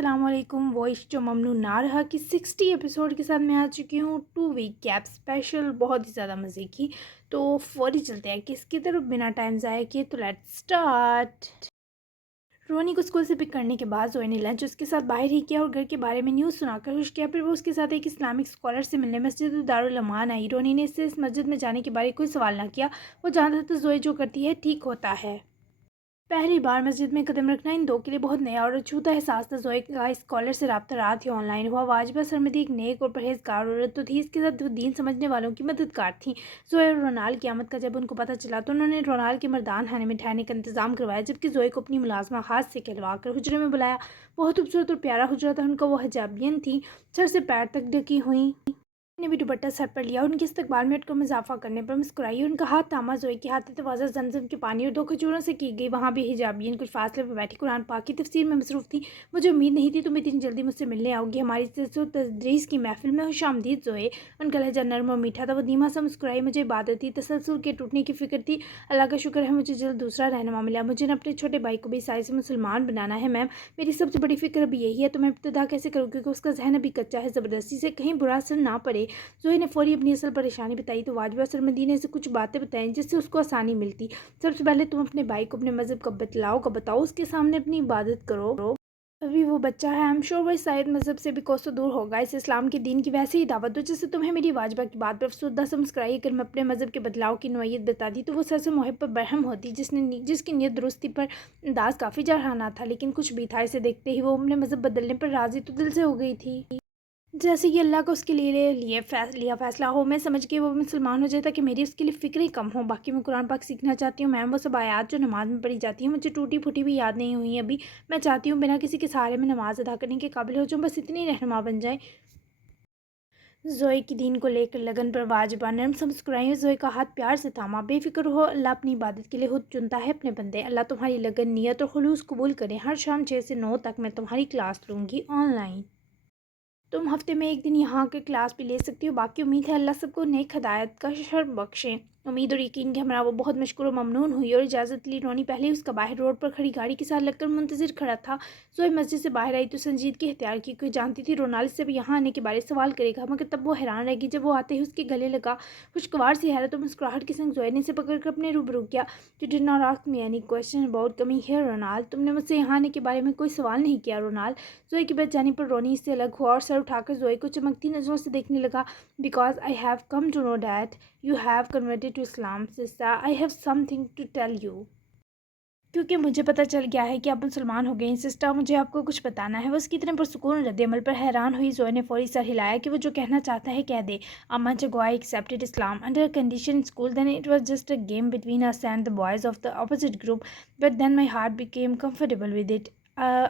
अस्सलाम वालेकुम। वॉइस जो ममनून ना रहा कि 60 एपिसोड के साथ मैं आ चुकी हूँ। 2 वीक गैप स्पेशल, बहुत ही ज़्यादा मज़े की। तो फौरी चलते हैं कि इसकी तरफ बिना टाइम ज़ाया किए। तो लेट्स स्टार्ट। रोनी को स्कूल से पिक करने के बाद जोए ने लंच उसके साथ बाहर ही किया और घर के बारे में न्यूज़ सुनाकर खुश किया। फिर वो उसके साथ एक इस्लामिक स्कॉलर से मिलने मस्जिद दारुल अमान आई। रोनी ने इससे इस मस्जिद में जाने के बारे कोई सवाल ना किया। वो जानता था जोए जो करती है ठीक होता है। पहली बार मस्जिद में कदम रखना इन दो के लिए बहुत नया और अछूता एहसास था। जोए का स्कॉलर से रब्ता रात ही ऑनलाइन हुआ। वाजिबा सरमदी एक नेक और परहेजगार औरत तो थी, इसके साथ वो दीन समझने वालों की मददगार थी। जोए और रोनाल की आमद का जब उनको पता चला तो उन्होंने रोनाल के मर्दान खाने में ठहरने का इंतजाम करवाया, जबकि जोए को अपनी मुलाजमा हाथ से कहलवा कर हुजरे में बुलाया। बहुत खूबसूरत और प्यारा हुजरा था उनका। वो हिजाबियन थी, सर से पैर तक ढकी हुई, ने भी दुपट्टा सर पर लिया। उनके इस्तकबाल में उठकर इजाफा करने पर मुस्कुराई। उनका हाथ थामा। जोए के हाथ तवाज़ा जमजम के पानी और 2 खजूरों से की गई। वहाँ भी हिजाबियन कुछ फासले पर बैठी कुरान पाक की तफसीर में मसरूफ़ थी। मुझे उम्मीद नहीं थी तुम इतनी जल्दी मुझसे मिलने आओगी। हमारी तदरीस की महफिल में खुशामदीद जोए। उनका लहजा नर्म और मीठा था। वो धीमा सा मुस्कुराई। मुझे इबादत थी, तसलसल के टूटने की फिक्र थी। अल्लाह का शुक्र है मुझे जल्द दूसरा रहनुमा मिला। मुझे न अपने छोटे भाई को भी ईसाई से मुसलमान बनाना है मैम। मेरी सबसे बड़ी फिक्र अभी यही है। तो मैं इब्तिदा कैसे करूँ, क्योंकि उसका जहन अभी कच्चा है। ज़बरदस्ती से कहीं बुरा असर ना पड़े। जोए ने फौरी अपनी असल परेशानी बताई तो वाजिबा सरमदी ने से कुछ बातें बताई जिससे उसको आसानी मिलती। सबसे पहले तुम अपने भाई को अपने मज़हब का बताओ, उसके सामने अपनी इबादत करो। अभी वो बच्चा है, आई एम श्योर वो शायद मज़हब से भी कोसों दूर होगा। इस इस्लाम के दीन की वैसे ही दावत दो जैसे तुम्हें मेरी वाजिबा की बात पर अफसुदा से मुस्कुराई। अगर मैं अपने मज़हब के बदलाव की नोयत बताती तो वो सर से मुहब पर बरहम होती, जिसकी नीयत दुरुस्ती पर अंदाज काफ़ी जरहाना था, लेकिन कुछ भी था। इसे देखते ही वो अपने मज़हब बदलने पर राज़ी तो दिल से हो गई थी, जैसे कि अल्लाह का उसके लिया फ़ैसला हो। मैं समझ गई वो मुसलमान हो जाए ताकि मेरी उसके लिए फ़िक्र ही कम हो। बाकी मैं कुरान पाक सीखना चाहती हूँ मैम। वो सब आयात जो नमाज में पढ़ी जाती हैं मुझे टूटी फूटी भी याद नहीं हुई अभी। मैं चाहती हूँ बिना किसी के सहारे में नमाज अदा करने के काबिल हो जाऊँ, बस इतनी रहनुमा बन जाए। जोए की दीन को लेकर लगन पर वाजिबा नरम से मुस्कुराई। जोए का हाथ प्यार से थामा। बेफिक्र हो, अल्लाह अपनी इबादत के लिए खुद चुनता है अपने बंदे। अल्लाह तुम्हारी लगन, नियत और खुलूस कबूल करें। हर शाम 6 से 9 तक मैं तुम्हारी क्लास लूँगी ऑनलाइन। तुम हफ्ते में एक दिन यहाँ के क्लास भी ले सकती हो। बाकी उम्मीद है अल्लाह सबको नेक हदायत का शर बख्शे। उम्मीद और यकीन के हमरा वो बहुत मशकूर और ममनून हुई और इजाज़त ली। रोनी पहले ही उसका बाहर रोड पर खड़ी गाड़ी के साथ लगकर मुंतज़िर खड़ा था। जोए मस्जिद से बाहर आई तो संजीदगी इख्तियार की, क्योंकि जानती थी रोनाल्ड से भी यहाँ आने के बारे सवाल करेगा, मगर तब वो हैरान रहेगी जब वो आते ही उसके गले लगा। खुशगवार सी हैरत और मुस्कुराहट के संग जोए ने इसे पकड़ कर अपने रूबरू किया। You did not ask me any question about coming here Ronald. तुमने मुझसे यहाँ आने के बारे में कोई सवाल नहीं किया रोनाल्ड। जोए की बेचैनी पर रोनी इससे अलग हुआ और सर उठाकर जोए को चमकती नज़रों से देखने लगा। Because I have come to know that you have converted to Islam sister, I have something to tell you. क्योंकि मुझे पता चल गया है कि आप मुसलमान हो गए सिस्टर, मुझे आपको कुछ बताना है। वो उसकी तरह पुरसुकून रद्दअमल पर हैरान हुई। जोए ने फौरी सर हिलाया कि वो जो कहना चाहता है कह दे। अम्मा जब I accepted Islam under condition school then it was just a game between us and the boys of the opposite group, but then my heart became comfortable with it.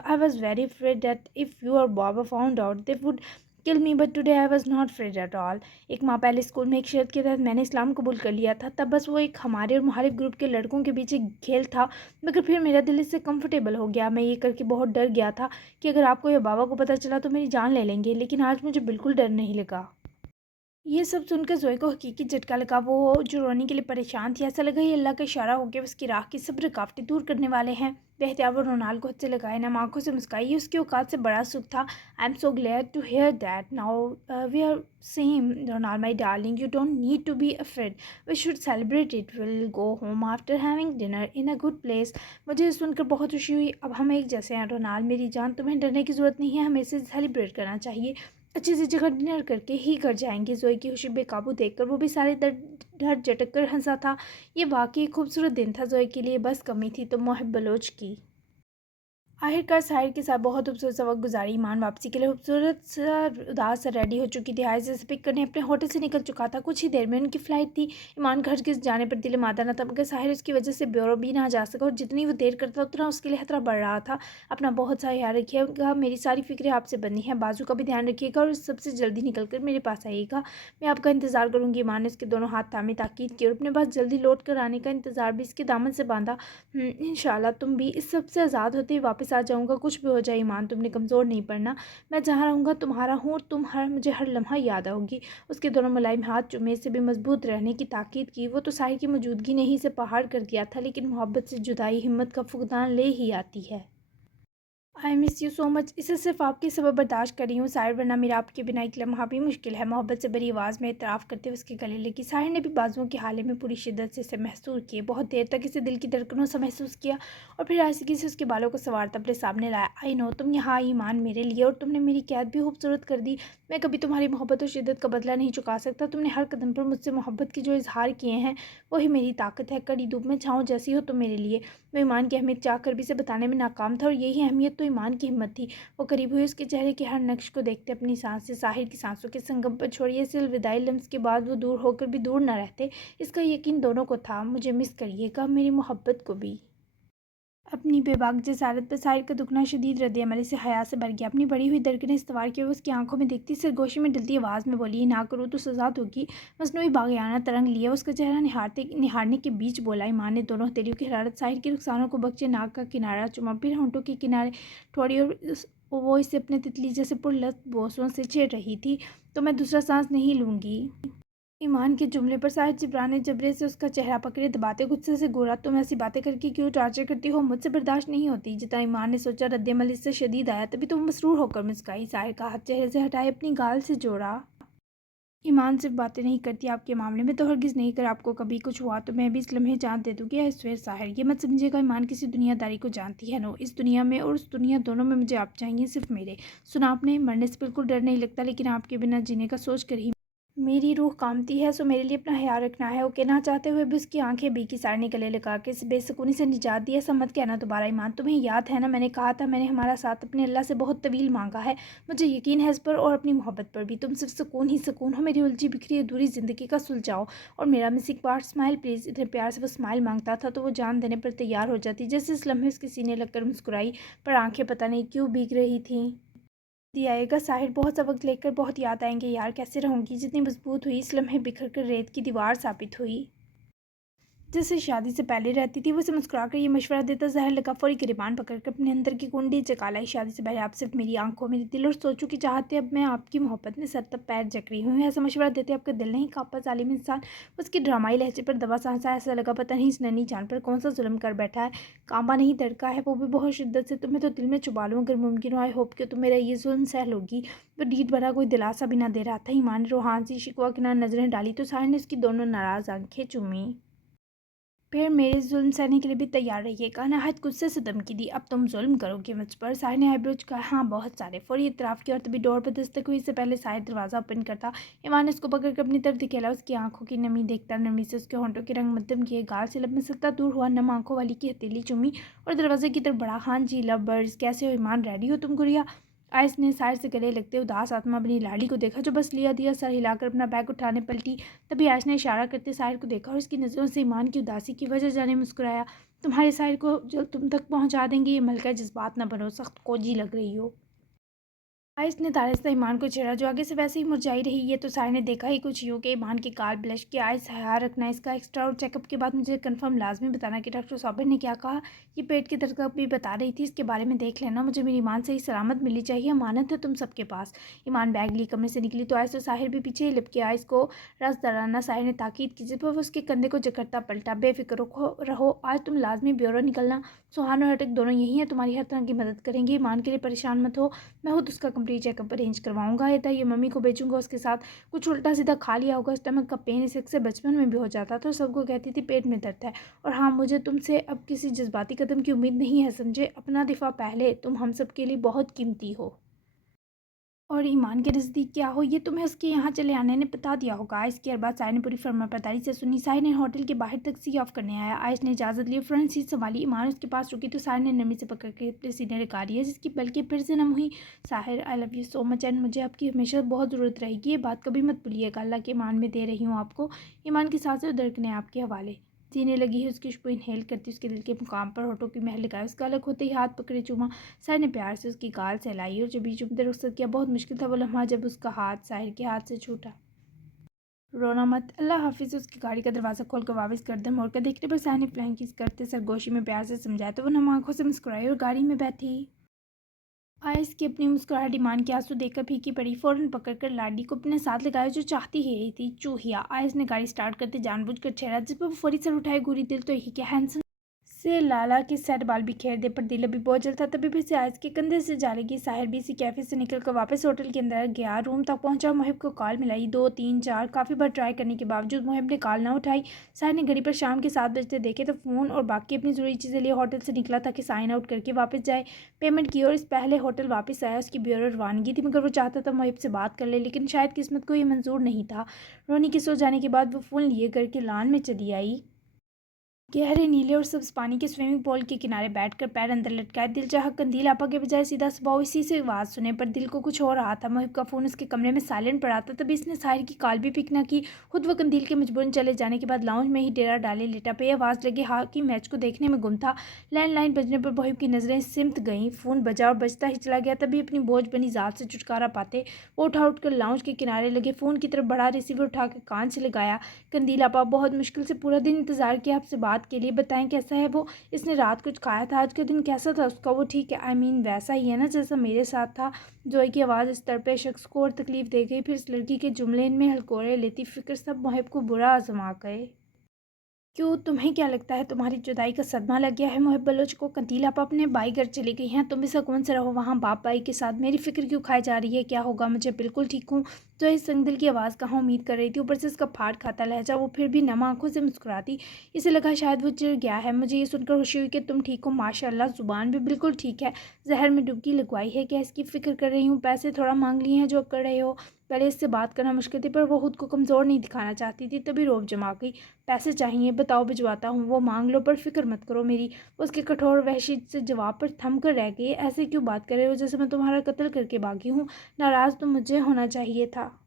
I was very afraid that if you or Baba found out, they would kill me, but today I was not afraid at all. एक माह पहले school में एक शर्त के तहत मैंने इस्लाम कबूल कर लिया था। तब बस वो एक हमारे और मुहारिफ ग्रुप के लड़कों के बीच एक खेल था, मगर फिर मेरा दिल इससे कंफर्टेबल हो गया। मैं ये करके बहुत डर गया था कि अगर आपको या बाबा को पता चला तो मेरी जान ले लेंगे, लेकिन आज मुझे बिल्कुल डर नहीं लगा। ये सब सुनकर जोए को हकीकी झटका लगा। वो जो रोने के लिए परेशान थी, ऐसा लगा ये अल्लाह का इशारा हो गया, उसकी राह की सब रुकावटें दूर करने वाले हैं। बेहतियात वो रोनाल्ड को हाथ से लगाए, नम आँखों से मुस्काई। ये उसकी औकात से बड़ा सुख था। I am so glad to hear that now we are same Ronald my darling, you don't need to be afraid, we should celebrate it, will go home after having dinner in a good place. मुझे सुनकर बहुत खुशी हुई। अब हम एक जैसे हैं रोनाल्ड मेरी जान, तुम्हें डरने की ज़रूरत नहीं है, हमें इसे सेलिब्रेट करना चाहिए। अच्छी सी जगह डिनर करके ही घर जाएंगे। जोए की खुशी बेकाबू देखकर वो भी सारे डर झटक कर हंसा था। ये वाकई खूबसूरत दिन था जोए के लिए, बस कमी थी तो मोहब बलोच की। आखिरकार साहिर के साथ बहुत खूबसूरत सा वक्त गुजारी। ईमान वापसी के लिए खूबसूरत सा उदास सा रेडी हो चुकी थी। हाय से पिक करने अपने होटल से निकल चुका था। कुछ ही देर में उनकी फ़्लाइट थी। ईमान घर के जाने पर दिल मादा न था, मगर साहिर उसकी वजह से ब्यूरो भी ना जा सका, और जितनी वो देर करता उतना उसके लिए खतरा बढ़ रहा था। अपना बहुत सा ख्याल रखिएगा, मेरी सारी फिक्रें आपसे बनी हैं। बाजू का भी ध्यान रखिएगा और सबसे जल्दी निकल कर मेरे पास आइएगा। मैं आपका इंतज़ार करूँगी। ईमान ने उसके दोनों हाथ थामे ताकीद की और अपने पास जल्दी लौट कर आने का इंतज़ार भी इसके दामन से बांधा। इंशाल्लाह तुम भी इस सब से आज़ाद होते ही वापस आ जाऊँगा। कुछ भी हो जाए ईमान, तुमने कमज़ोर नहीं पड़ना। मैं जहाँ रहूँगा तुम्हारा हूँ और मुझे हर लम्हा याद आओगी। उसके दोनों मुलायम हाथ चुमे, से भी मजबूत रहने की ताकीद की। वो तो साहिर की मौजूदगी ने ही से पहाड़ कर दिया था, लेकिन मोहब्बत से जुदाई हिम्मत का फुकदान ले ही आती है। I miss you so much. इसे सिर्फ आपके सबब बर्दाश्त कर रही हूँ साहिर, वरना मेरा आपके बिना एक लम्हा भी मुश्किल है। मोहब्बत से भरी आवाज़ में इतराफ़ करते हुए उसके गले लगी। साहिर ने भी बाजुओं के हाले में पूरी शिद्दत से इसे महसूस किए। बहुत देर तक इसे दिल की धड़कनों से महसूस किया और फिर आहिस्तगी से उसके बालों को संवारता अपने सामने लाया। आई नो तुम यहाँ आई ईमान मेरे लिए, और तुमने मेरी कैद भी खूबसूरत कर दी। मैं कभी तुम्हारी मोहब्बत और शिद्दत का बदला नहीं चुका सकता। तुमने हर कदम पर मुझसे मोहब्बत के जो इजहार किए हैं वही मेरी ताकत है। कड़ी धूप में छाँव जैसी हो तुम मेरे लिए। मैं ईमान की अहमियत चाह कर भी इसे बताने में नाकाम था, और यही अहमियत तो ईमान की हिम्मत थी। वो करीब हुई, उसके चेहरे के हर नक्श को देखते अपनी सांस से साहिर की सांसों के संगम पर छोड़िए। इस अलविदाई लम्स के बाद वो दूर होकर भी दूर न रहते, इसका यकीन दोनों को था। मुझे मिस करिएगा, मेरी मोहब्बत को भी। अपनी बेबाक जसारत पर साहिर का दुखना शदीद रद्द-ए-अमल से हया से भर गया। अपनी बढ़ी हुई धड़कनें इस्तवार किए हुए उसकी आंखों में देखती सरगोशी में डलती आवाज़ में बोली, ना करूँ तो सजा होगी। मसनूई बाग़ियाना तरंग लिए उसका चेहरा निहारने के बीच बोला, ईमान ने दोनों हथेलियों की हरारत साहिर के रुखसानों को बख्शे नाक का किनारा चुमा, फिर होंठों के किनारे ठोड़ी, और वो इसे अपने तितली जैसे पुरलत बोसों से छेड़ रही थी। तो मैं दूसरा सांस नहीं लूँगी। ईमान के जुमले पर साहिर जिब्रान ने जबरे से उसका चेहरा पकड़े दबाते गुस्से से गोरा, तुम ऐसी बातें करके क्यों टॉर्चर करती हो? मुझसे बर्दाश्त नहीं होती। जितना ईमान ने सोचा रद्दमल इससे शदीद आया, तभी तो मसरूर होकर मुस्काई। साहिर का हाथ चेहरे से हटाए अपनी गाल से जोड़ा। ईमान सिर्फ बातें नहीं करती, आपके मामले में तो हरगिज़ नहीं। कर आपको कभी कुछ हुआ तो मैं भी इस लम्हे जान दे दूँगी। आई स्वेयर साहिर, ये मत समझिएगा ईमान किसी दुनियादारी को जानती है। नो, इस दुनिया में और उस दुनिया दोनों में मुझे आप चाहिए, सिर्फ मेरे। सुना आपने, मरने से बिल्कुल डर नहीं लगता, लेकिन आपके बिना जीने का सोच कर ही मेरी रूह कांपती है। सो मेरे लिए अपना ख्याल रखना है। वो कहना चाहते हुए भी उसकी आंखें भीगी। सार ने गले लगा के इस बेसुकूनी से निजात दी। ऐसा मत कहना दोबारा ईमान, तुम्हें याद है ना, मैंने कहा था मैंने हमारा साथ अपने अल्लाह से बहुत तवील मांगा है। मुझे यकीन है इस पर और अपनी मोहब्बत पर भी। तुम सिर्फ सुकून ही सुकून हो, मेरी उलझी बिखरी अधूरी ज़िंदगी का सुलझाओ। और मेरा मिसिंग पार्ट स्माइल प्लीज़। इतने प्यार से वो स्माइल मांगता था तो वो जान देने पर तैयार हो जाती। जैसे इस लम्हे उसके सीने लगकर मुस्कुराई, पर आंखें पता नहीं क्यों भीग रही थीं। दिया आएगा साहिर, बहुत सा वक्त लेकर बहुत याद आएंगे यार, कैसे रहूँगी। जितनी मजबूत हुई इस लम्हे बिखर कर रेत की दीवार साबित हुई। जैसे शादी से पहले रहती थी। वो उसे मुस्कुरा कर ये मशवरा देता। जहर लगा फौरी गिरबान पकड़ कर अपने अंदर की कुंडी चका लाई। शादी से पहले आप सिर्फ मेरी आंखों, मेरे दिल और सोचों की चाहते, अब मैं आपकी मोहब्बत में सर तक पैर जक रही हूँ। ऐसा मशवरा देते आपका दिल नहीं कांपा जालिम इंसान। उसकी ड्रामाई लहजे पर दबा सांसा। ऐसा लगा पता नहीं इस नन्ही जान पर कौन सा जुल्म कर बैठा है। कांपा नहीं धड़का है, वो भी बहुत शिद्दत से। तुम्हें तो दिल में छुपा लूँ अगर मुमकिन हो। आई होप कि तुम मेरा ये जुल्म सह लोगी। वो डीठ भरा कोई दिलासा भी ना दे रहा था। ईमान ने रूहान सी शिकवा किनार नजरें डाली तो साहिर ने उसकी दोनों नाराज़ आंखें चूमी। फिर मेरे जुल्म सहने के लिए भी तैयार रहिएगा। नहायत गुस्से से धमकी दी, अब तुम जुल्म करोगे मुझ पर? साहिर ने आईब्रोज कहा, हाँ बहुत सारे। फौरी इतराफ़ किया और तभी डोर पर दस्तक हुई। इससे पहले साहिर दरवाज़ा ओपन करता, ईमान ने उसको पकड़ कर अपनी तरफ दिखेला। उसकी आंखों की नमी देखता नमी से उसके होंठों के रंग मध्यम किए, गाल से लब में सकता दूर हुआ, नम आंखों वाली की हथेली चूमी और दरवाजे की तरफ बढ़ा। हाँ जी लव बर्ड्स, कैसे हो ईमान, रेडी हो तुम गुड़िया? आयस ने साहिर से गले लगते उदास आत्मा अपनी लाड़ी को देखा जो बस लिया दिया सर हिलाकर अपना बैग उठाने पलटी। तभी आयस ने इशारा करते साहिर को देखा और उसकी नज़रों से ईमान की उदासी की वजह जाने मुस्कुराया। तुम्हारे साहिर को जल्द तुम तक पहुंचा देंगे, ये मलका जज्बात ना बनो, सख्त कोजी लग रही हो। आयस ने तारिस्ता ईमान को छेड़ा जो आगे से वैसे ही मुरझाई रही। ये तो साहिर ने देखा ही कुछ यूँ कि ईमान की काल ब्लश की। आयस हया रखना, इसका एक्स्ट्रा और चेकअप के बाद मुझे कंफर्म लाजमी बताना कि डॉक्टर साबिर ने क्या कहा। ये पेट की दर्द भी बता रही थी, इसके बारे में देख लेना। मुझे मेरी ईमान से ही सलामत मिली चाहिए, अमानत है तुम सबके पास। ईमान बैग ली कमरे से निकली तो आयस और साहिर भी पीछे ही लिपके। आयस को रस दराना साहिर ने ताकीद की, जिस पर वो उसके कंधे को जकड़ता पलटा। बेफिक्र रहो, आज तुम लाजमी ब्यूरो निकलना। सुहान और अटक दोनों यही हैं, तुम्हारी हर तरह की मदद करेंगे। ईमान के लिए परेशान मत हो, मैं खुद उसका कंप्लीट चेकअप अरेंज करवाऊंगा। ये था ये मम्मी को बेचूंगा, उसके साथ कुछ उल्टा सीधा खा लिया होगा। स्टमक का पेन इसे अक्सर बचपन में भी हो जाता था, सबको कहती थी पेट में दर्द है। और हाँ, मुझे तुमसे अब किसी जज्बाती कदम की उम्मीद नहीं है, समझे? अपना दिफा पहले, तुम हम सब के लिए बहुत कीमती हो। और ईमान के नज़दीक क्या हो ये तुम्हें उसके यहाँ चले आने ने बता दिया होगा। आयस की हर बात साहिर ने पूरी फर्माबरदारी से सुनी। साहिर ने होटल के बाहर तक सी ऑफ करने आया। आयस ने इजाज़त ली, फ्रंट सीट संभाली। ईमान उसके पास रुकी तो साहिर ने नमी से पकड़ के अपने सीने लगा लिया, जिसकी बल्कि फिर से नम हुई। Sahir, I love you so much and मुझे आपकी हमेशा बहुत ज़रूरत रहेगी, ये बात कभी मत भूलिएगा। अल्लाह के ईमान में दे रही हूँ आपको। ईमान की सांसें और धड़कनें आपके हवाले। जीने लगी है उसकी खुशबू इनहेल करती, उसके दिल के मुकाम पर होठों की महल लगाए। उसका अलग होते ही हाथ पकड़े चूमा। साहिर ने प्यार से उसकी गाल सहलाई और जब भी चुमते रुखसत किया। बहुत मुश्किल था वो लम्हा जब उसका हाथ साहिर के हाथ से छूटा। रोना मत, अल्लाह हाफिज़। उसकी गाड़ी का दरवाज़ा खोल कर वापस कर मोड़ कर देखने पर साहिर ने फ्लैंक किस करते सरगोशी में प्यार से समझाया तो वो नम आंखों से मुस्कुराई और गाड़ी में बैठी। आयस की अपनी मुस्कुराहट ईमान के आंसू देखकर फीकी पड़ी। फ़ौरन पकड़कर लाडी को अपने साथ लगाया जो चाहती ही रही थी। चूहिया। आयस ने गाड़ी स्टार्ट करते जानबूझकर छेड़ा, जिस पर वो फौरी सर उठाए। गोरी दिल तो यही क्या हैंडसम से लाला के सेट बाल बिखेर दे, पर दिल अभी बहुत जल था। तभी फिर से आयस के कंधे से जा लगी। साहिर भी इसी कैफे से निकलकर वापस होटल के अंदर गया। रूम तक पहुंचा, मुहिब को कॉल मिलाई। 2 3 4 काफ़ी बार ट्राई करने के बावजूद मुहिब ने कॉल ना उठाई। साहिर ने घड़ी पर शाम के 7 बजते देखे तो फ़ोन और बाकी अपनी ज़रूरी चीज़ें लिए होटल से निकला ताकि साइन आउट करके वापस जाए। पेमेंट की और इस पहले होटल वापस आया। उसकी ब्यूरो रवानगी थी, मगर वो चाहता था मुहिब से बात कर ले, लेकिन शायद किस्मत को ये मंजूर नहीं था। रोनी के सो जाने के बाद वो फ़ोन लिए घर के लान में चली आई। गहरे नीले और सब्ज पानी के स्विमिंग पूल के किनारे बैठकर पैर अंदर लटकाए दिल चाहा कंदील आपा के बजाय सीधा सुबह इसी से आवाज़ सुने, पर दिल को कुछ हो रहा था। मुहिब का फ़ोन उसके कमरे में साइलेंट पड़ा था, तभी इसने साहिर की कॉल भी पिक न की। खुद व कंदील के मजबूरन चले जाने के बाद लाउंज में ही डेरा डाले लेटा पे आवाज़ लगे हॉकी मैच को देखने में गुम था। लैंडलाइन बजने पर मुहिब की नज़रें सिमट गईं। फ़ोन बजा और बजता ही चला गया। तभी अपनी बोझ बनी ज़ात से छुटकारा पाते वो उठकर लाउंज के किनारे लगे फ़ोन की तरफ बढ़ा, रिसीवर उठाकर कान से लगाया। कंदील आपा, बहुत मुश्किल से पूरा दिन इंतज़ार किया आपसे बात के लिए, बताएं कैसा है वो? इसने रात कुछ खाया था? आज का दिन कैसा था उसका? वो ठीक है, आई मीन वैसा ही है ना जैसा मेरे साथ था? जोई की आवाज़ इस तड़पे शख्स को और तकलीफ दे गई। फिर इस लड़की के जुमले इनमें हलकोरे लेती फिक्र सब मुहिब को बुरा आजमा गए। क्यों, तुम्हें क्या लगता है तुम्हारी जुदाई का सदमा लग गया है मुहिब बलोच को? कंदील आप अपने भाई घर चली गई हैं, तुम भी सुकून से रहो वहाँ बाप भाई के साथ। मेरी फिक्र क्यों खाई जा रही है? क्या होगा मुझे? बिल्कुल ठीक हूँ। तो इस संगदिल की आवाज़ कहाँ उम्मीद कर रही थी, ऊपर से इसका फाड़ खाता लहजा। वो फिर भी नम आंखों से मुस्कुराती। इसे लगा शायद वो चिढ़ गया है। मुझे ये सुनकर खुशी हुई कि तुम ठीक हो। माशाअल्लाह, जुबान भी बिल्कुल ठीक है। जहर में डुबकी लगवाई है क्या? इसकी फिक्र कर रही हूँ। पैसे थोड़ा मांग लिए हैं जो कर रहे हो। पहले इससे बात करना मुश्किल थी, पर वो खुद को कमज़ोर नहीं दिखाना चाहती थी। तभी रोब जमा गई। पैसे चाहिए? बताओ, भिजवाता हूँ। वो मांग लो, पर फिक्र मत करो मेरी। उसके कठोर वहशी से जवाब पर थम कर रह गई। ऐसे क्यों बात कर रहे हो जैसे मैं तुम्हारा कत्ल करके भागी हूँ? नाराज़ तो मुझे होना चाहिए था।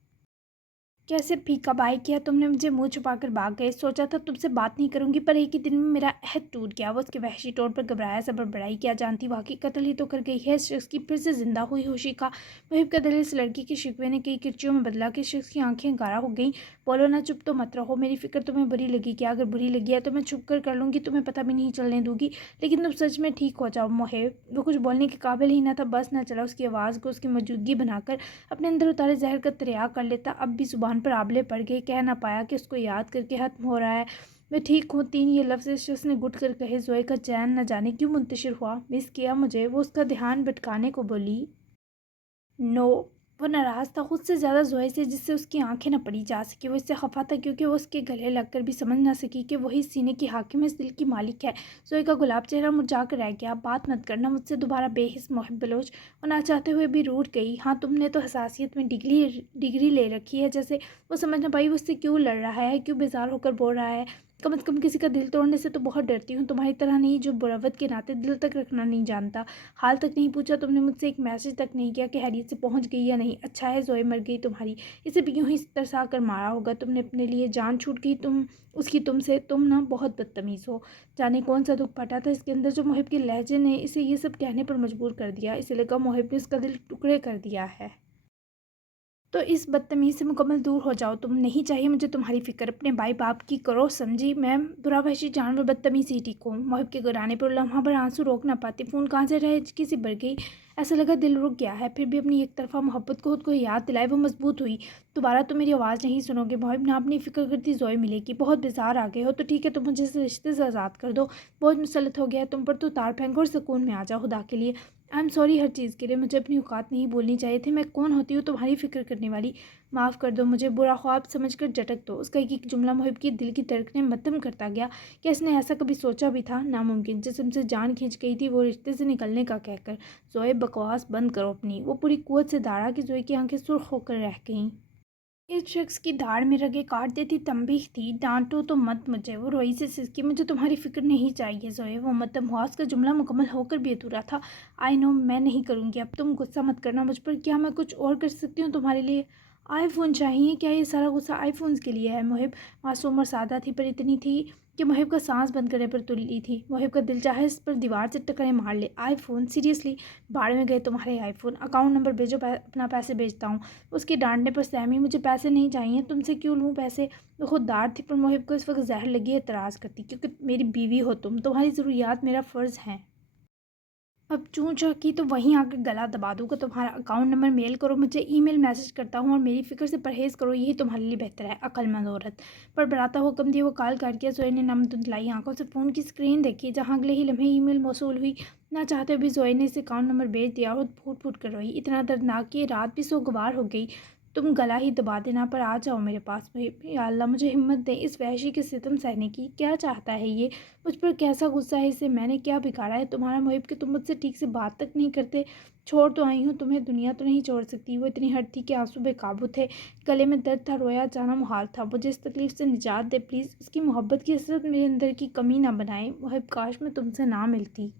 कैसे फीका बाई किया तुमने? मुझे मुंह छुपाकर भाग गए। सोचा था तुमसे बात नहीं करूंगी, पर एक ही दिन में मेरा अहद टूट गया। वो उसके वहशी टोन पर घबराया सा बड़बड़ाई। क्या जानती वाकई कत्ल ही तो कर गई है। इस शख्स की फिर से जिंदा हुई होशी का मुहिब का दिल इस लड़की के शिकवे ने कई किरचियों में बदला कि शख्स की आंखें गाढ़ा हो गईं। बोलो ना, चुप तो मत रहो। मेरी फिक्र तुम्हें बुरी लगी क्या? अगर बुरी लगी है तो मैं छुप कर लूँगी, तुम्हें पता भी नहीं चलने दूंगी। लेकिन तुम सच में ठीक हो जाओ मुहिब। वो कुछ बोलने के काबिल ही ना था, बस ना चला उसकी आवाज़ को उसकी मौजूदगी बनाकर अपने अंदर उतारे जहर का त्रिया कर लेता। अब भी जुबान पर आबले पड़ गए। कह ना पाया कि उसको याद करके खत्म हो रहा है। मैं ठीक हूँ, 3 ये लफ्ज़ इस शख्स ने घुट कर कहे। जोए का चैन न जाने क्यों मुंतशिर हुआ। मिस किया मुझे? वो उसका ध्यान भटकाने को बोली। नो। वो नाराज़ था खुद से ज़्यादा जोए से, जिससे उसकी आंखें न पड़ी जा सकी। वो इससे खफा था क्योंकि वो उसके गले लगकर भी समझ ना सकी कि वही सीने की हाकिम इस दिल की मालिक है। जोए का गुलाब चेहरा मुरझा कर रह गया। बात मत करना मुझसे दोबारा बेहिस मुहिब बलोच। वो ना चाहते हुए भी रूठ गई। हाँ, तुमने तो हसासियत में डिग्री ले रखी है जैसे। वो समझ ना पाई वो उससे क्यों लड़ रहा है, क्यों बेजार होकर बोल रहा है। कम से कम किसी का दिल तोड़ने से तो बहुत डरती हूँ, तुम्हारी तरह नहीं जो बुरवत के नाते दिल तक रखना नहीं जानता। हाल तक नहीं पूछा तुमने मुझसे, एक मैसेज तक नहीं किया कि हैरियत से पहुंच गई या नहीं। अच्छा है जोए मर गई तुम्हारी, इसे भी यूं ही तरसा कर मारा होगा तुमने अपने लिए। जान छूट गई उसकी तुमसे। तुम ना बहुत बदतमीज़ हो। जाने कौन सा दुख फटा था इसके अंदर जो मुहिब के लहजे ने इसे ये सब कहने पर मजबूर कर दिया। इसे लगा मुहिब ने उसका दिल टुकड़े कर दिया है। तो इस बदतमीज़ी से मुकम्मल दूर हो जाओ तुम। नहीं चाहिए मुझे तुम्हारी फ़िक्र। अपने भाई बाप की करो, समझी? मैं बुरा वहशी जानवर बदतमीज़ ही ठीक हूँ। मुहिब के गुराने पर लम्हा भर आंसू रोक ना पाती। फ़ोन कहाँ से रहे किसी बढ़ गई। ऐसा लगा दिल रुक गया है। फिर भी अपनी एक तरफा मोहब्बत को खुद को याद दिलाए वो मजबूत हुई। दोबारा तो मेरी आवाज़ नहीं सुनोगे मुहिब, ना अपनी फ़िक्र करती जोए मिलेगी। बहुत बेजार आ गए हो तो ठीक है, तुम मुझे इस रिश्ते से आज़ाद कर दो। बहुत मुसलत हो गया है तुम पर, तो तार फेंको और सुकून में आ जाओ खुदा के लिए। आई एम सॉरी हर चीज़ के लिए। मुझे अपनी औकात नहीं बोलनी चाहिए थी। मैं कौन होती हूँ तुम्हारी फ़िक्र करने वाली? माफ़ कर दो मुझे, बुरा ख्वाब समझकर झटक दो। उसका एक जुमला मुहिब की दिल की धड़कनें मद्धम करता गया। क्या इसने ऐसा कभी सोचा भी था? नामुमकिन। जिस्म से जान खींच गई थी वो रिश्ते से निकलने का कहकर। जोए, बकवास बंद करो अपनी। वो पूरी कुव्वत से दौड़ा कि जोए की आंखें सुर्ख होकर रह गईं। इस शख्स की दाढ़ में रगे काट देती तंबीह थी। डांटो तो मत मुझे। वो रोई से सिसकी। मुझे तुम्हारी फिक्र नहीं चाहिए जोए। वो मद्दम हुआ। उसका जुमला मुकम्मल होकर भी अधूरा था। आई नो, मैं नहीं करूँगी। अब तुम गुस्सा मत करना मुझ पर। क्या मैं कुछ और कर सकती हूँ तुम्हारे लिए? आईफोन चाहिए? क्या ये सारा गुस्सा आईफोन्स के लिए है? मुहिब मासूम और सादा थी, पर इतनी थी कि मुहिब का सांस बंद करने पर तुली थी। मुहिब का दिल चाहे इस पर दीवार से टकरे मार ले। आईफोन? सीरियसली? भाड़ में गए तुम्हारे आईफोन। अकाउंट नंबर भेजो, अपना पैसे भेजता हूँ। उसके डांटने पर सहमी। मुझे पैसे नहीं चाहिए, तुमसे क्यों लूँ पैसे? वो खुददार थी, पर मुहिब को इस वक्त जहर लगी एतराज़ करती। क्योंकि मेरी बीवी हो तुम, तुम्हारी ज़रूरियात मेरा फ़र्ज़ है। अब चूँ चाँ की तो वहीं आकर गला दबा दूँगा। तुम्हारा अकाउंट नंबर मेल करो मुझे, ईमेल मैसेज करता हूँ और मेरी फ़िक्र से परहेज़ करो, यही तुम्हारे लिए बेहतर है अक्लमंद औरत। पर बड़ाता हुक्म दिए वो कॉल काट दिया। ज़ोए ने नम धुंधलाई आँखों से फ़ोन की स्क्रीन देखी, जहाँ अगले ही लम्हे ईमेल मौसूल हुई। ना चाहते हुए भी ज़ोए ने इसे अकाउंट नंबर भेज दिया और फूट-फूट कर रोई। इतना दर्दनाक कि रात भी सोगवार हो गई। तुम गला ही दबा देना, पर आ जाओ मेरे पास में। या अल्लाह मुझे हिम्मत दे इस वहशी के सितम सहने की। क्या चाहता है ये? मुझ पर कैसा गुस्सा है इसे? मैंने क्या बिगाड़ा है तुम्हारा मुहिब कि तुम मुझसे ठीक से बात तक नहीं करते? छोड़ तो आई हूँ तुम्हें, दुनिया तो नहीं छोड़ सकती। वो इतनी हद थी कि आंसू बेकाबू थे, गले में दर्द था, रोया जाना मुहाल था। मुझे इस तकलीफ से निजात दे प्लीज़। उसकी मोहब्बत की हसरत मेरे अंदर की कमी ना बनाए। मुहिब काश मैं तुमसे ना मिलती।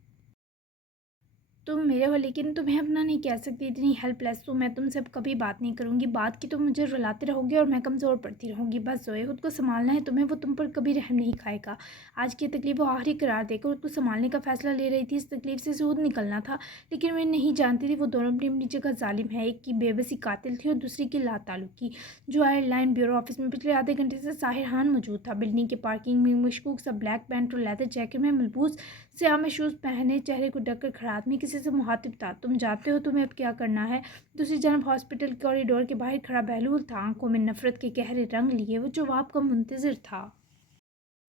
तुम मेरे हो, लेकिन तुम्हें अपना नहीं कह सकती। इतनी हेल्पलेस हूँ मैं, तुमसे अब कभी बात नहीं करूँगी। बात की तो मुझे रुलाते रहोगे और मैं कमज़ोर पड़ती रहूँगी। बस ज़ोए, खुद को संभालना है तुम्हें, वो तुम पर कभी रहम नहीं खाएगा। आज की तकलीफ वो आखिरी करार देकर खुद को संभालने का फैसला ले रही थी। इस तकलीफ से खुद निकलना था, लेकिन मैं नहीं जानती थी वो दोनों अपनी अपनी जगह जालिम है। एक की बेबसी कातिल थी और दूसरी की लाताल्लुकी। जो एयरलाइन ब्यूरो ऑफिस में पिछले आधे घंटे से साहिर खान मौजूद था। बिल्डिंग के पार्किंग में मशकूक सा ब्लैक पैंट और लेदर जैकेट में मलबूस स्याह में शूज़ पहने, चेहरे को ढककर खड़ा आदमी किसी से मुखातिब था। तुम जानते हो तुम्हें अब क्या करना है? दूसरी जानब हॉस्पिटल कॉरिडोर के बाहर खड़ा बहलूल था, आंखों में नफरत के गहरे रंग लिए। वो जवाब का मुंतज़िर था।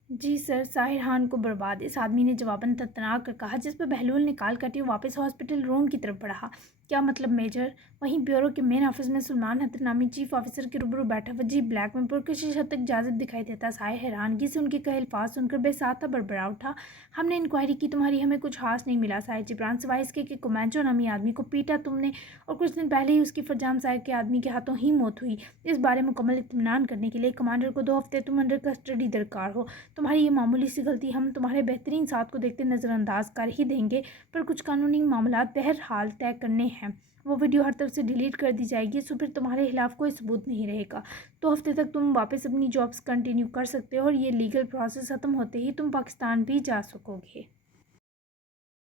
जी सर, साहिर खान को बर्बाद, इस आदमी ने जवाबन ततना कर कहा, जिस पर बहलूल ने कॉल काटी और वापस हॉस्पिटल रूम की तरफ बढ़ा। क्या मतलब मेजर? वहीं ब्यूरो के मेन ऑफिस में सुलेमान हैदर नामी चीफ ऑफिसर के रूबरू बैठा वजीह ब्लैक में पुरकशिश हद तक जाजिब दिखाई देता। साहिर हैरानगी से उनके कहे अल्फाज सुनकर बेसाख्ता बड़बड़ा उठा। हमने इंक्वायरी की, तुम्हारी हमें कुछ खास नहीं मिला साहिर जिब्रान, सिवाय इसके कि कुमैंचो नामी आदमी को पीटा तुमने और कुछ दिन पहले ही उसकी फरजाम साहब के आदमी के हाथों ही मौत हुई। इस बारे मुकम्मल इत्मीनान करने के लिए कमांडर को 2 हफ्ते तुम अंडर कस्टडी दरकार हो। तुम्हारी ये मामूली सी गलती हम तुम्हारे बेहतरीन साथ को देखते नज़रअंदाज कर ही देंगे, पर कुछ कानूनी मामलात बहरहाल तय करने हैं। वो वीडियो हर तरफ से डिलीट कर दी जाएगी, सो फिर तुम्हारे खिलाफ कोई सबूत नहीं रहेगा। 2 हफ्ते तक तुम वापस अपनी जॉब्स कंटिन्यू कर सकते हो और ये लीगल प्रोसेस ख़त्म होते ही तुम पाकिस्तान भी जा सकोगे।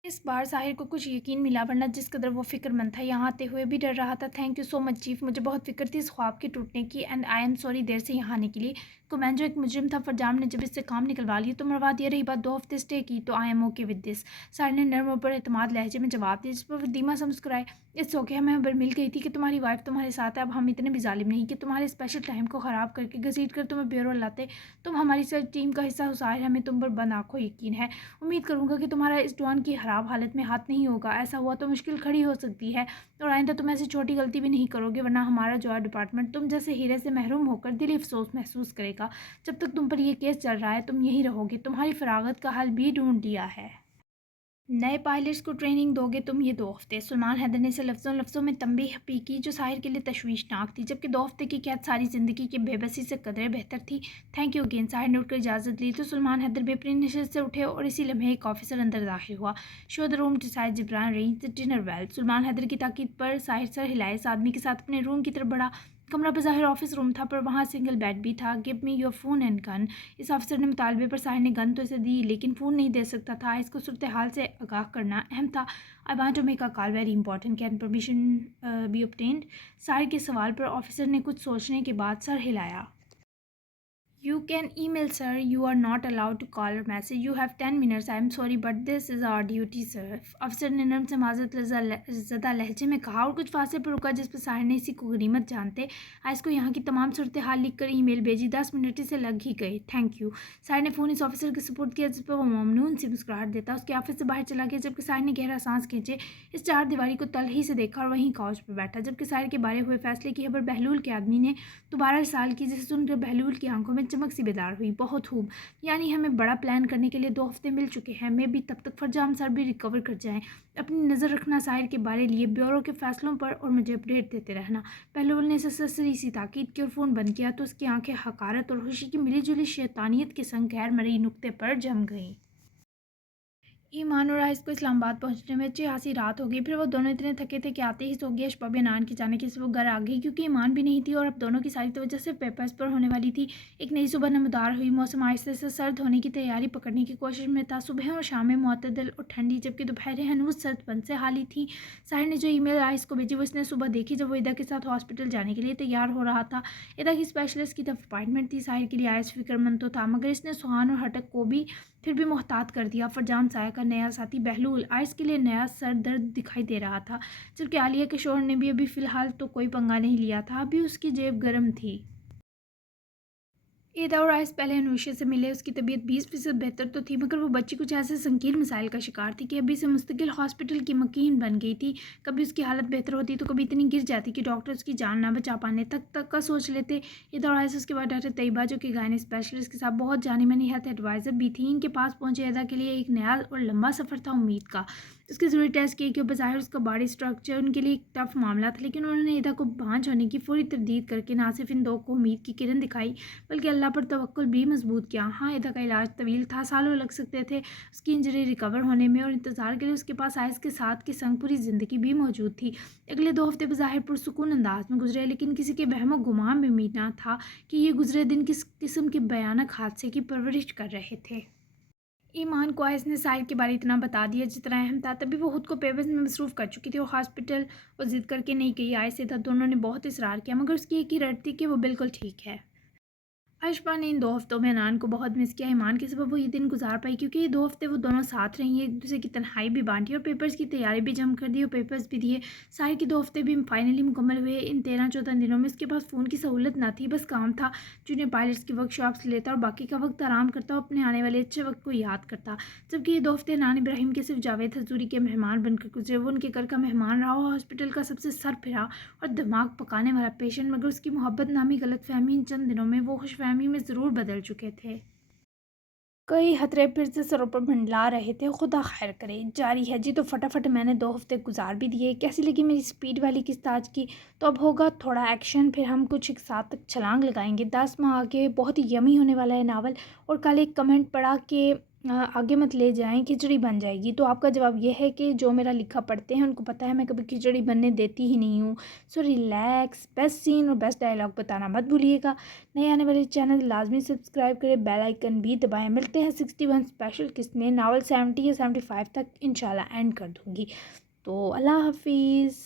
इस बार साहिर को कुछ यकीन मिला, वरना जिस कदर वो फिक्रमंद था यहाँ आते हुए भी डर रहा था। Thank you so much chief, मुझे बहुत फिक्र थी इस ख्वाब के टूटने की, एंड आई एम सॉरी देर से यहाँ आने के लिए। कुमैंजो एक मुजरिम था, फरजाम ने जब इससे काम निकलवा लिया तो मरवा दिया। रही बात 2 हफ्ते स्टे की, तो I am okay with this. Sahir ने नर्म पर एतमाद लहजे में जवाब दिया, जिस पर वदीमा से मुस्कुराए। इट्स ओके, हमें खबर मिल गई थी कि तुम्हारी वाइफ तुम्हारे साथ है। अब हम इतने भी जालिम नहीं कि तुम्हारे स्पेशल टाइम को ख़राब करके घसीट कर तुम्हें ब्यूरो लाते। तुम हमारी सर्च टीम का हिस्सा हो साहिर, हमें तुम पर बंद आँखों यकीन है। उम्मीद करूँगा कि तुम्हारा इस डॉन की खराब हालत में हाथ नहीं होगा। ऐसा हुआ तो मुश्किल खड़ी हो सकती है, और आइंदा तुम ऐसी छोटी गलती भी नहीं करोगे, वरना हमारा जो डिपार्टमेंट तुम जैसे हीरे से महरूम होकर दिली अफसोस महसूस करेगा। जब तक तुम पर यह केस चल रहा है तुम यहीं रहोगे। तुम्हारी फरागत का हल भी ढूंढ लिया है। नए पायलट्स को ट्रेनिंग दोगे तुम ये 2 हफ्ते। सुलेमान हैदर ने इसे लफ्ज़ों लफ्ज़ों में तंबीह भी की, जो साहिर के लिए तशवीशनाक थी, जबकि 2 हफ्ते की कैद सारी ज़िंदगी की बेबसी से कदरे बेहतर थी। Thank you again. साहिर ने उठकर इजाज़त ली तो सुलेमान हैदर भी अपनी नशस्त से उठे और इसी लम्हे एक ऑफिसर अंदर दाखिल हुआ। Show the room decide Jibran range the dinner well. Suleman Haider की ताकीद पर साहिर सर हिलाए, इस आदमी के साथ अपने रूम की तरफ बढ़ा। कमरा बज़ाहिर ऑफिस रूम था, पर वहाँ सिंगल बेड भी था। Give me your phone and gun. इस ऑफिसर ने मुतालबे पर साहिर ने गन तो इसे दी, लेकिन फ़ोन नहीं दे सकता था। इसको सूरत हाल से आगाह करना अहम था। I want to make a call very important, can permission be obtained. Sahir के सवाल पर ऑफिसर ने कुछ सोचने के बाद सर हिलाया। You can email sir, you are not allowed to call or message. You have 10 minutes. I am sorry but this is our duty sir. अफसर ने नरम से माजरत ज़दा लहजे में कहा और कुछ फासले पर रुका, जिस पर साहिर ने इसी को गनीमत जानते आइस को यहाँ की तमाम सूरत हाल लिख कर ईमेल भेजी। 10 मिनट से लग ही गए। Thank you. साहिर ने फ़ोन इस ऑफिसर के सुपुर्द किया, जिस पर वो ममनून सी मुस्कुराहट देता उसके ऑफिस से बाहर चला गया, जबकि साहिर ने गहरा सांस खींचे इस 4 दीवारी को तल ही से देखा और वहीं काउच पर बैठा। जबकि साहिर के बारे हुए फैसले की खबर बहलूल के आदमी ने दोबारा इरसाल की, जिसे सुनकर बहलूल की आंखों में चमक सी बेदार हुई। बहुत खूब, यानी हमें बड़ा प्लान करने के लिए 2 हफ्ते मिल चुके हैं। मैं भी तब तक फरजाम सर भी रिकवर कर जाएं। अपनी नज़र रखना साहिर के बारे लिए ब्यूरो के फैसलों पर और मुझे अपडेट देते रहना। बहलूल ने ससरी सी ताकीद की और फ़ोन बंद किया तो उसकी आंखें हकारत और खुशी की मिलीजुली शैतानियत के संग गैर मरी नुक्ते पर जम गईं। ईमान और आइस को इस्लामाबाद पहुंचने में अच्छी खासी रात हो गई। फिर वो दोनों इतने थके थे कि आते ही सो गए। शबाब नान की जाने की से वो घर आ गई, क्योंकि ईमान भी नहीं थी और अब दोनों की सारी तवज्जो सिर्फ पेपर्स पर होने वाली थी। एक नई सुबह नमदार हुई। मौसम आहिस्ते से सर्द होने की तैयारी पकड़ने की कोशिश में था। सुबह और शामें मुतदल और ठंडी, जबकि दोपहरें हनूज सर्दपन से हाली थी। साहिर ने जो ईमेल आइस को भेजी वो इसने सुबह देखी, जब वो ईदा के साथ हॉस्पिटल जाने के लिए तैयार हो रहा था। ईदा की स्पेशलिस्ट की तरफ अपॉइंटमेंट थी। साहिर के लिए आइस फिक्रमंद तो था, मगर इसने सुहान और हटक को भी फिर भी मोहतात कर दिया। फरजान साया का کا نیا ساتھی بہلول آئس کے لیے نیا سر درد دکھائی دے رہا تھا، جبکہ عالیہ کے شوہر نے بھی ابھی فی الحال تو کوئی پنگا نہیں لیا تھا، ابھی اس کی جیب گرم تھی۔ ایدا اور آئس پہلے انوشا سے ملے، اس کی طبیعت 20% بہتر تو تھی، مگر وہ بچی کچھ ایسے سنگین مسائل کا شکار تھی کہ ابھی سے مستقل ہاسپٹل کی مکین بن گئی تھی۔ کبھی اس کی حالت بہتر ہوتی تو کبھی اتنی گر جاتی کہ ڈاکٹر اس کی جان نہ بچا پانے تک کا سوچ لیتے۔ ایدا اور آئس اس کے بعد ڈاکٹر طیبہ جو کہ گائنی اسپیشلسٹ کے ساتھ بہت جانی مانی ہیلتھ ایڈوائزر بھی تھی، ان کے پاس پہنچے۔ ایدا کے لیے ایک نیا اور لمبا سفر تھا امید کا۔ اس کے ضروری ٹیسٹ کیے کہ بظاہر اس کا باڈی اسٹرکچر ان کے لیے ایک ٹف معاملہ تھا، لیکن انہوں نے ایدا کو بانجھ ہونے کی فوری تردید کر کے نہ صرف ان دو کو امید کی کرن دکھائی بلکہ اللہ پر توکل بھی مضبوط کیا۔ ہاں، ایدا کا علاج طویل تھا، سالوں لگ سکتے تھے اس کی انجری ریکور ہونے میں، اور انتظار کے لیے اس کے پاس آئس کے ساتھ کی سنگ پوری زندگی بھی موجود تھی۔ اگلے 2 ہفتے بظاہر پرسکون انداز میں گزرے، لیکن کسی کے وہم و گمان میں بھی نہ تھا کہ یہ گزرے دن کس قسم کے بھیانک حادثے کی پرورش کر رہے تھے۔ ایمان کو آئس نے ساحل کے بارے اتنا بتا دیا جتنا اہم تھا، تبھی وہ خود کو پیپرز میں مصروف کر چکی تھی اور ہاسپٹل وہ ضد کر کے نہیں گئی۔ آئس سے دونوں نے بہت اصرار کیا، مگر اس کی ایک ہی رٹ تھی کہ وہ بالکل ٹھیک ہے۔ اشپا نے ان 2 ہفتوں میں انان کو بہت مس کیا۔ ایمان کے سبب وہ یہ دن گزار پائی کیونکہ یہ 2 ہفتے وہ دونوں ساتھ رہی، ایک دوسرے کی تنہائی بھی بانٹی اور پیپرز کی تیاری بھی جم کر دی اور پیپرز بھی دیے۔ ساحل کے 2 ہفتے بھی فائنلی مکمل ہوئے۔ ان 13-14 دنوں میں اس کے پاس فون کی سہولت نہ تھی، بس کام تھا۔ جونیئر پائلٹس کی ورکشاپس لیتا اور باقی کا وقت آرام کرتا اور اپنے آنے والے اچھے وقت کو یاد کرتا۔ جبکہ یہ 2 ہفتے انان ابراہیم کے صرف جاوید حضوری کے مہمان بن کر گزرے۔ وہ ان کے گھر کا مہمان رہا اور ہاسپٹل کا سب سے سر پھرا اور دماغ پکانے والا پیشنٹ، مگر اس کی محبت نامی غلط فہمی ان چند دنوں میں وہ خوش فہمی میں ضرور بدل چکے تھے۔ کئی خطرے پھر سے سروں پر منڈلا رہے تھے۔ خدا خیر کرے، جاری ہے جی تو فٹافٹ میں نے 2 ہفتے گزار بھی دیے۔ کیسی لگی میری سپیڈ والی قسط آج کی؟ تو اب ہوگا تھوڑا ایکشن، پھر ہم کچھ ایک ساتھ تک چھلانگ لگائیں گے۔ 10 ماہ آگے بہت ہی یمی ہونے والا ہے ناول۔ اور کل ایک کمنٹ پڑھا کہ آگے مت لے جائیں، کھچڑی بن جائے گی۔ تو آپ کا جواب یہ ہے کہ جو میرا لکھا پڑھتے ہیں ان کو پتہ ہے میں کبھی کھچڑی بننے دیتی ہی نہیں ہوں۔ سو ریلیکس، بیسٹ سین اور بیسٹ ڈائلاگ بتانا مت بھولیے گا۔ نئے آنے والے چینل لازمی سبسکرائب کریں، بیل آئیکن بھی دبائیں۔ ملتے ہیں 61 اسپیشل قسط میں، ناول 70 یا 75 تک انشاءاللہ اینڈ کر دوں گی۔ تو اللہ حافظ۔